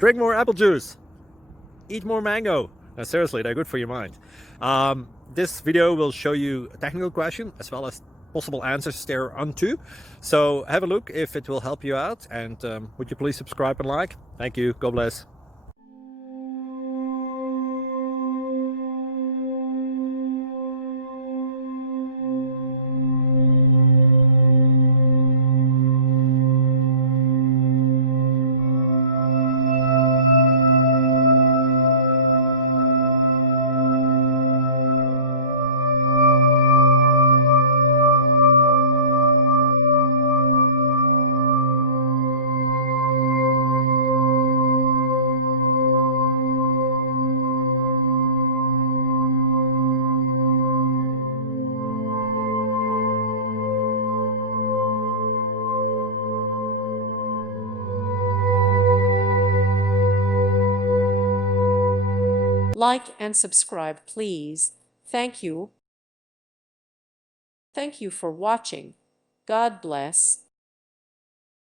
Drink more apple juice. Eat more mango. No, seriously, they're good for your mind. This video will show you a technical question as well as possible answers thereunto. So have a look if it will help you out, and would you please subscribe and like? Thank you. God bless. Like and subscribe, please. Thank you. Thank you for watching. God bless.